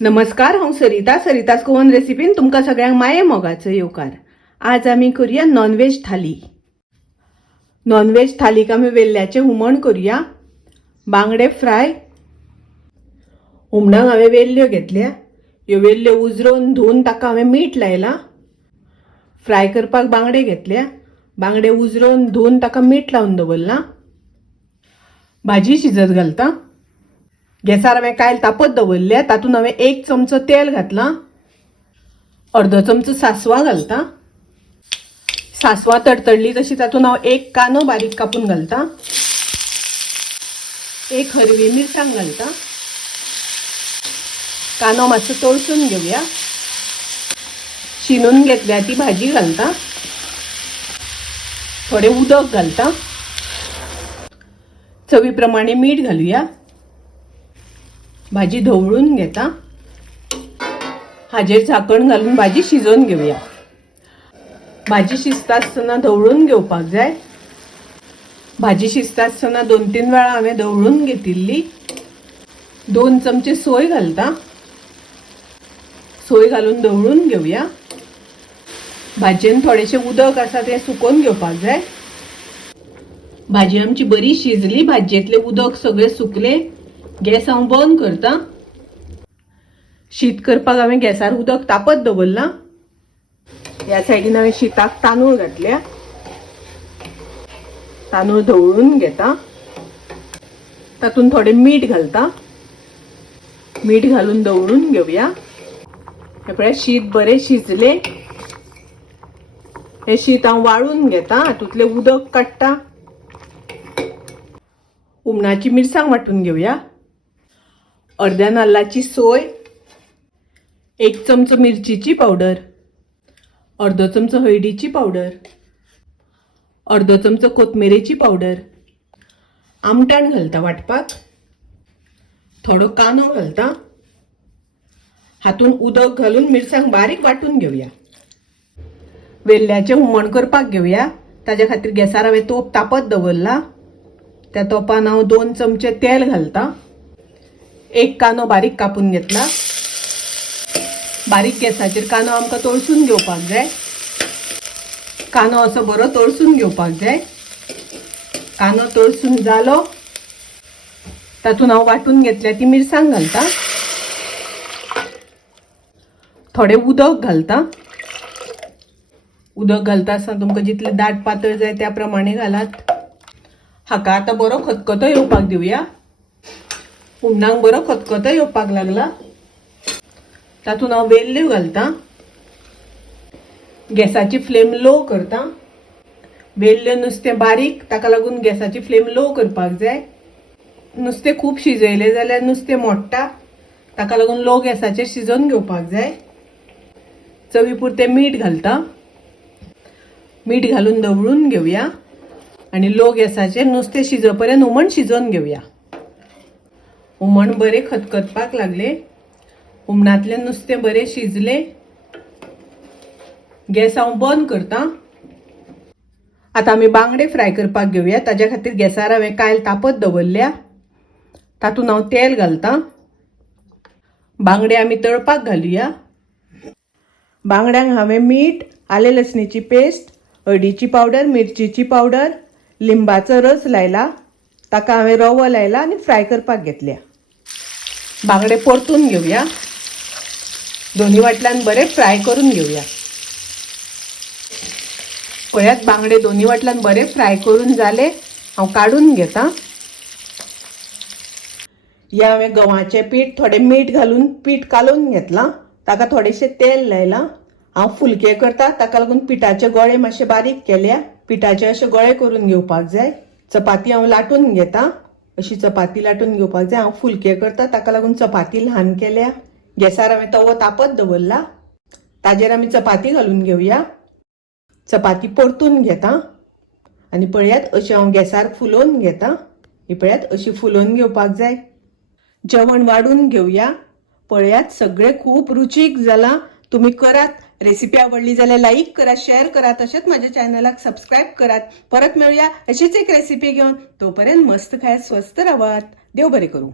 नमस्कार, हांव सरितास गोवन रेसिपीन तुमकां सगळ्यांक माये मोगाचो येवकार। आज आमी करूया नॉनव्हेज थाली। नॉनव्हेज थालीक आमी वेल्ल्याचें हुमण करूया। बांगडे फ्राय। हुमणाक हांवें वेल्ल्यो घेतल्या। ह्यो वेल्ल्यो उजरोवन धुवन ताका हांवें मीठ लायलां। फ्राय करपाक बांगडे घेतल्या। बांगडे उजरोवन धुवन ताका मीठ लावन दवरलां। भाजी शिजत घालता। गॅसार हांवें कायल तापत दवरल्या। तातूंत हांवें 1 चमचो तेल घातलां। अर्दो चमचो सासवां घालता। सासवां तडतडली तशी तातूंत हांव 1 कांदो बारीक कापून घालता। 1 हरवी मिरसांग घालता। कांदो मातसो तळसून घेवया। शिनून घेतल्या ती भाजी घालता। थोडे उदक घालता। चवी प्रमाणे मीठ घालूया। भाजी धवळून घेता। हाजेर झाकण घालून भाजी शिजोवन घेवया। भाजी शिजता आसतना धवळून घेवपाक जाय। भाजी शिजता आसतना 2-3 वेळा हांवें धवळून घेतिल्ली। 2 चमचे सोय घालता। सोय घालून धवळून घेवया। भाजयेन थोडेशें उदक आसा तें सुकोवन घेवपाक जाय। भाजी आमची बरी शिजली। भाजयेंतले उदक सगळें सुकले। गॅस हांव बंद करता। शीत करपाक हांवें गॅसार उदक तापत दवरलां। ह्या सायडीन हांवें शीताक तांदूळ घातल्या। तांदूळ धवळून घेता। तातूंत थोडें मीठ घालता। मीठ घालून धवळून घेवया। हे पळय शीत बरें शिजलें। हे शीत हांव वाळून घेता। हातूंतलें उदक काडटा। हुमणाची मिरसांग वांटून घेवया। अर्ध्या नाल्लाची सोय, 1 चमचो मिरचीची पावडर, अर्दो चमचो हळदीची पावडर, अर्दो चमचो कोथमिरेची पावडर, आमटाण घालता वाटपाक, थोडो कांदो घालता। हातूंत उदक घालून मिरसांग बारीक वांटून घेवया। वेल्ल्याचें हुमण करपाक घेवया। ताजे खातीर गॅसार हांवें तोप तापत दवरला। त्या तोपान हांव 2 चमचे तेल घालता। 1 कांदो बारीक कापून घेतला। बारीक गॅसाचेर कांदो आमकां तळसून घेवपाक जाय। कांदो असो बरो तळसून घेवपाक जाय। कांदो तळसून जालो तातूंत हांव वांटून घेतल्या ती मिरसांग घालता। थोडें उदक घालता। उदक घालता आसतना तुमकां जितलें दाट पातळ जाय त्या प्रमाणे घालात। हाका आतां बरो खतखतो येवपाक दिवया। हुमणाक बरो खतखतो येवपाक लागला। तातूंत हांव वेल्ल्यो घालता। गॅसाची फ्लेम लो करता। वेल्ल्यो नुस्तें बारीक, ताका लागून गॅसाची फ्लेम लो करपाक जाय। नुस्तें खूब शिजयलें जाल्यार नुस्तें मोडटा। ताका लागून लो गॅसाचेर शिजोवन घेवपाक जाय। चवी पुरतें मीठ घालता। मीठ घालून धवळून घेवया आनी लो गॅसाचेर नुस्तें शिजोपर्यंत हुमण शिजोवन घेवया। हुमण बरें खतखतपाक लागलें। हुमणांतलें नुस्तें बरें शिजलें। गॅस हांव बंद करता। आतां आमी बांगडे फ्राय करपाक घेवया। ताज्या खातीर गॅसार हांवें कायल तापत दवरल्या। तातूंत हांव तेल घालता। बांगडे आमी तळपाक घालुया। बांगड्यांक हांवें मीठ, आले लसणीची पेस्ट, हळदीची पावडर, मिरचीची पावडर, लिंबाचो रस लायला। ताका हांवें रवो लायला आनी फ्राय करपाक घेतल्या। बांगडे परतून घेवया। दोन्ही वाटल्यान बरें फ्राय करून घेवया। पळयात बांगडे दोन्ही वाटल्यान बरें फ्राय करून जाले। हांव काडून घेता। हे हांवें गव्हाचें पीठ थोडें मीठ घालून पीठ कालोवन घेतलां। ताका थोडेशें तेल लायलां। हांव फुलके करता, ताका लागून पिठाचे गोळे मातशे बारीक केल्या। पिठाचे अशे गोळे करून घेवपाक जाय। चपाती हांव लाटून घेता। अशी चपाती लाटून घेवपाक जाय। हांव फुलके करता, ताका लागून चपाती ल्हान केल्या। गॅसार हांवें तवो तापत दवरला। ताजेर आमी चपाती घालून घेवया। चपाती परतून घेता आनी पळयात अशी हांव गॅसार फुलोवन घेता। ही पळयात अशी फुलोवन घेवपाक जाय। जेवण वाडून घेवया। पळयात सगळें खूब रुचीक जालां। तुमी करात। रेसिपी आवडली जाल्यार लाईक करा, शेअर करा, तशेंच माझ्या चॅनलाक सबस्क्राईब करात। परत मेळुया अशीच एक रेसिपी घेऊन। तोपर्यंत मस्त खायात, स्वस्त रावात। देव बरें करूं।